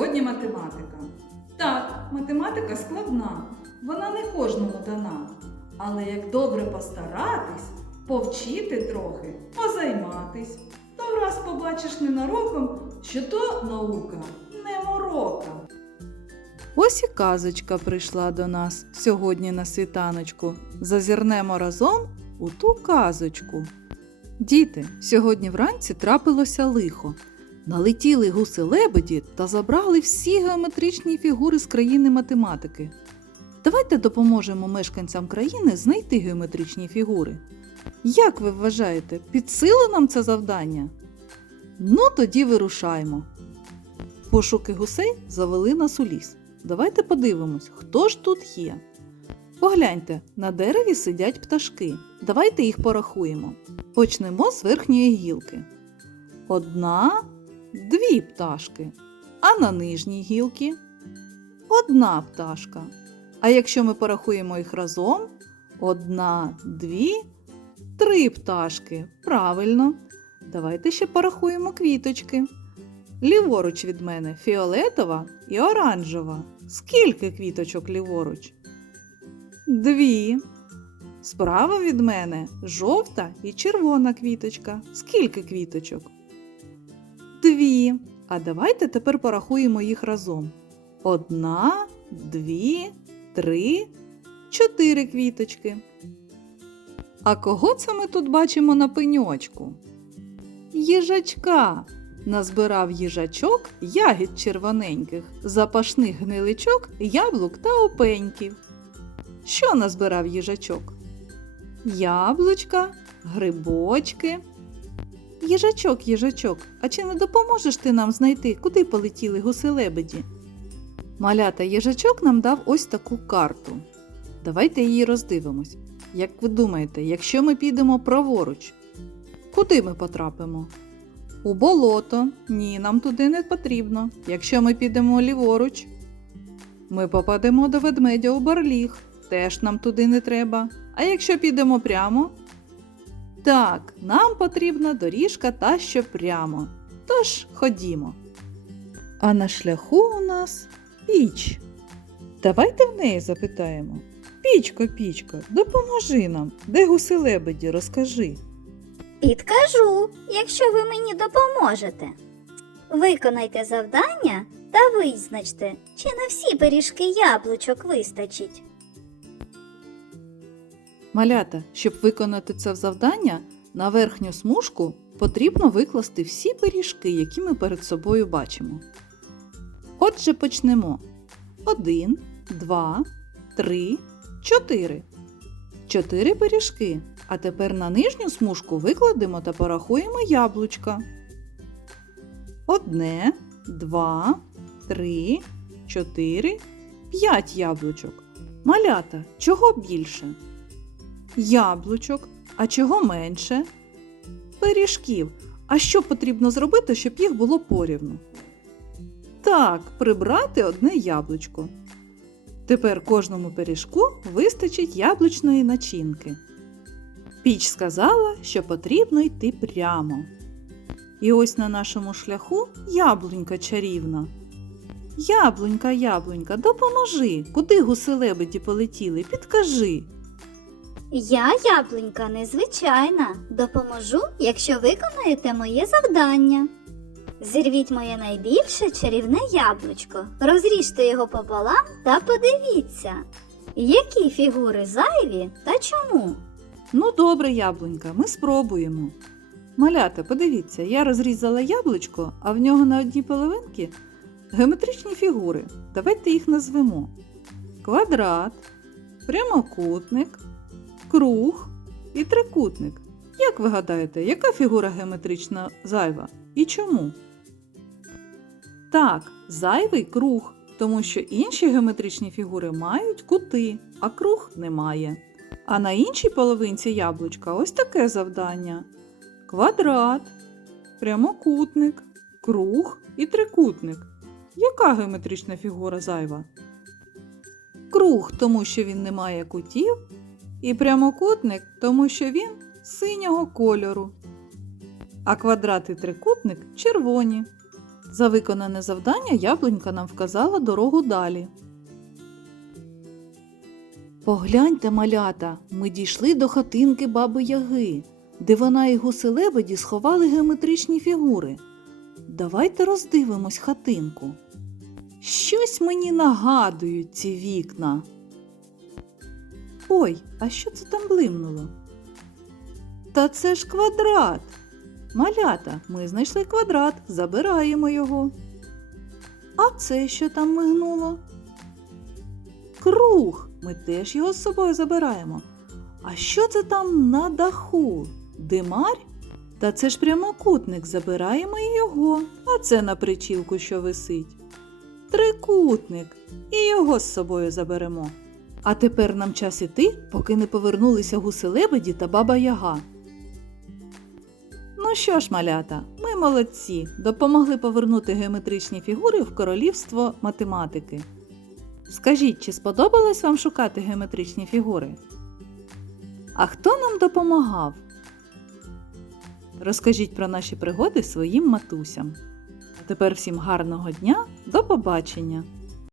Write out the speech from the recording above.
сьогодні математика. Так, математика складна, вона не кожному дана. Але як добре постаратись, повчити трохи, позайматись, то враз побачиш ненароком, що то наука не морока. Ось і казочка прийшла до нас сьогодні на світаночку. Зазирнемо разом у ту казочку. Діти, сьогодні вранці трапилося лихо. Налетіли гуси лебеді та забрали всі геометричні фігури з країни математики. Давайте допоможемо мешканцям країни знайти геометричні фігури. Як ви вважаєте, під силу нам це завдання? Ну, тоді вирушаймо. Пошуки гусей завели нас у ліс. Давайте подивимось, хто ж тут є. Погляньте, на дереві сидять пташки. Давайте їх порахуємо. Почнемо з верхньої гілки. Одна, дві пташки. А на нижній гілці одна пташка. А якщо ми порахуємо їх разом, одна, дві, три пташки. Правильно. Давайте ще порахуємо квіточки. Ліворуч від мене фіолетова і оранжева. Скільки квіточок ліворуч? Дві. Справа від мене жовта і червона квіточка. Скільки квіточок? Дві. А давайте тепер порахуємо їх разом. Одна, дві, три, чотири квіточки. А кого це ми тут бачимо на пеньочку? Їжачка. Назбирав їжачок ягід червоненьких, запашних гниличок, яблук та опеньків. Що назбирав їжачок? Яблучка, грибочки. Їжачок, їжачок, а чи не допоможеш ти нам знайти, куди полетіли гуси-лебеді? Малята їжачок нам дав ось таку карту. Давайте її роздивимось. Як ви думаєте, якщо ми підемо праворуч, куди ми потрапимо? У болото. Ні, нам туди не потрібно. Якщо ми підемо ліворуч, ми попадемо до ведмедя у барліг. Теж нам туди не треба. А якщо підемо прямо? Так, нам потрібна доріжка та що прямо. Тож ходімо. А на шляху у нас піч. Давайте в неї запитаємо. Пічко, пічко, допоможи нам, де гуси лебеді, розкажи. Підкажу, якщо ви мені допоможете. Виконайте завдання та визначте, чи на всі пиріжки яблучок вистачить. Малята, щоб виконати це завдання, на верхню смужку потрібно викласти всі пиріжки, які ми перед собою бачимо. Отже, почнемо. Один, два, три, чотири. Чотири пиріжки. А тепер на нижню смужку викладемо та порахуємо яблучка. Одне, два, три, чотири, п'ять яблучок. Малята, чого більше? Яблучок. А чого менше? Пиріжків. А що потрібно зробити, щоб їх було порівну? Так, прибрати одне яблучко. Тепер кожному пиріжку вистачить яблучної начинки. Піч сказала, що потрібно йти прямо. І ось на нашому шляху яблунька чарівна. Яблунька, яблунька, допоможи, куди гуси лебеді полетіли, підкажи. Я яблунька незвичайна. Допоможу, якщо виконаєте моє завдання. Зірвіть моє найбільше чарівне яблучко, розріжте його пополам та подивіться, які фігури зайві та чому. Ну, добре, яблунька, ми спробуємо. Малята, подивіться, я розрізала яблучко, а в нього на одній половинці геометричні фігури. Давайте їх назвемо: квадрат, прямокутник, круг і трикутник. Як ви гадаєте, яка фігура геометрична зайва і чому? Так, зайвий круг, тому що інші геометричні фігури мають кути, а круг не має. А на іншій половинці яблучка ось таке завдання: квадрат, прямокутник, круг і трикутник. Яка геометрична фігура зайва? Круг, тому що він не має кутів, і прямокутник, тому що він синього кольору. А квадрат і трикутник червоні. За виконане завдання яблунька нам вказала дорогу далі. Погляньте, малята, ми дійшли до хатинки баби Яги, де вона і гуси-лебеді сховали геометричні фігури. Давайте роздивимось хатинку. Щось мені нагадують ці вікна. Ой, а що це там блимнуло? Та це ж квадрат. Малята, ми знайшли квадрат, забираємо його. А це що там мигнуло? Круг. Ми теж його з собою забираємо. А що це там на даху? Димарь? Та це ж прямокутник, забираємо і його. А це на причілку, що висить. Трикутник. І його з собою заберемо. А тепер нам час іти, поки не повернулися гуси-лебеді та баба Яга. Ну що ж, малята, ми молодці, допомогли повернути геометричні фігури в королівство математики. Скажіть, чи сподобалось вам шукати геометричні фігури? А хто нам допомагав? Розкажіть про наші пригоди своїм матусям. А тепер всім гарного дня, до побачення!